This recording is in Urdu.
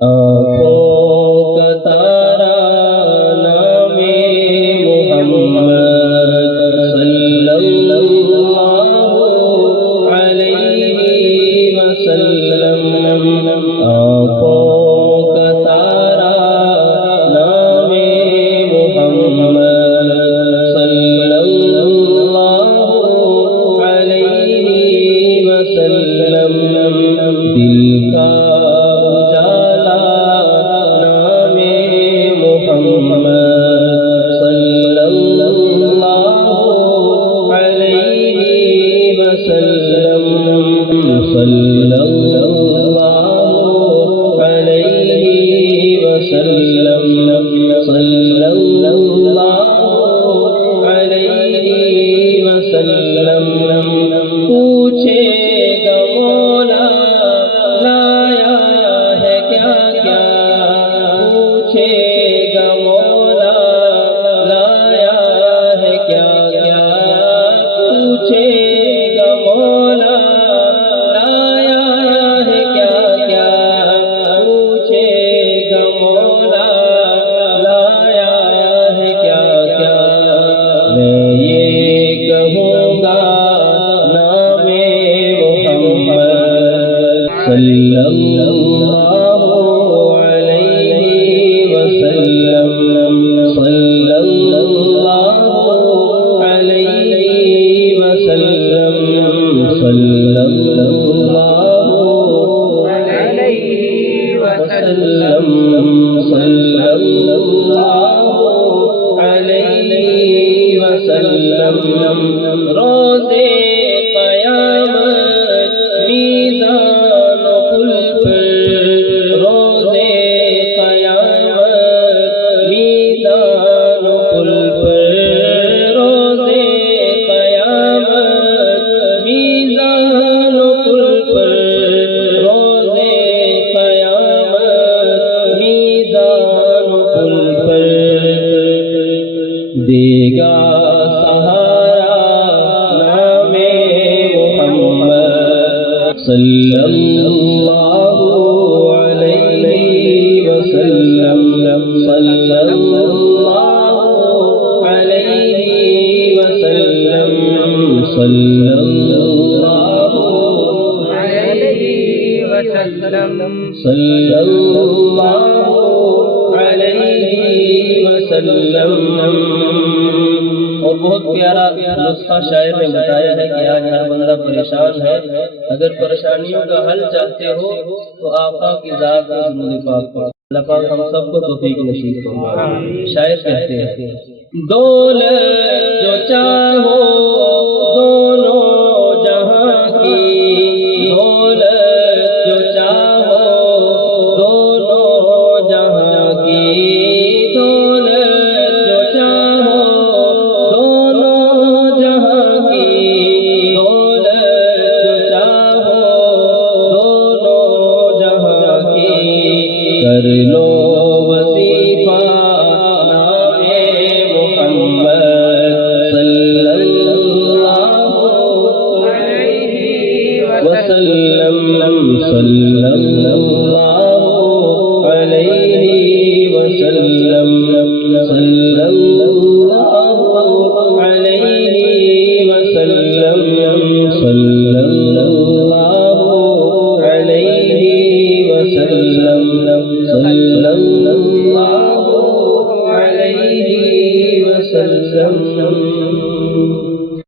آنکھوں کا تارا نام محمد صلی اللہ علیہ وسلم، آنکھوں کا تارا نام محمد صلی اللہ علیہ وسلم، دل کا اجالا نام محمد صلی اللہ علیہ وسلم، صلی اللہ علیہ وسلم، صلی اللہ علیہ وسلم، پوچھے گا مولا لایا ہے کیا کیا، پوچھے گا مولا لایا ہے کیا کیا، پوچھے گا مولا لایا ہے کیا کیا، پوچھے گا مولا لایا ہے کیا کیا، میں یہ کہوں گا نام محمد صلی اللہ علیہ وسلم، صلی اللہ علیہ وسلم، صلی اللہ علیہ وسلم، صلی اللہ علیہ وسلم، روزے قیامت میزان و پل پر، روزے قیامت میزان و پل پر، روزے قیامت میزان و پل پر، روزے قیامت میزان و پل پر، دے گا سہارا نام محمد صلی اللہ علیہ وسلم، صلی اللہ علیہ وسلم، صلی اللہ علیہ وسلم، صلی اللہ علیہ وسلم۔ اور بہت پیارا نسخہ شاعر نے بتایا ہے کہ آج ہر بندہ پریشان ہے، اگر پریشانیوں کا حل چاہتے ہو تو آقا کی ذات میں درود پاک پڑھو، اللہ پاک ہم سب کو توفیق نصیب فرمائے۔ شاعر کہتے ہیں دولت جو چاہو دونوں جہاں کی، دولت جو چاہو دونوں جہاں کی، دولت جو چاہو دونوں جہاں کی، دولت جو چاہو دونوں جہاں کی، کر لو وظیفہ نام محمد صلی اللہ علیہ وسلم، صلی اللہ علیہ وسلم، صلی اللہ علیہ وسلم، صلی اللہ علیہ وسلم، صلی اللہ علیہ وسلم۔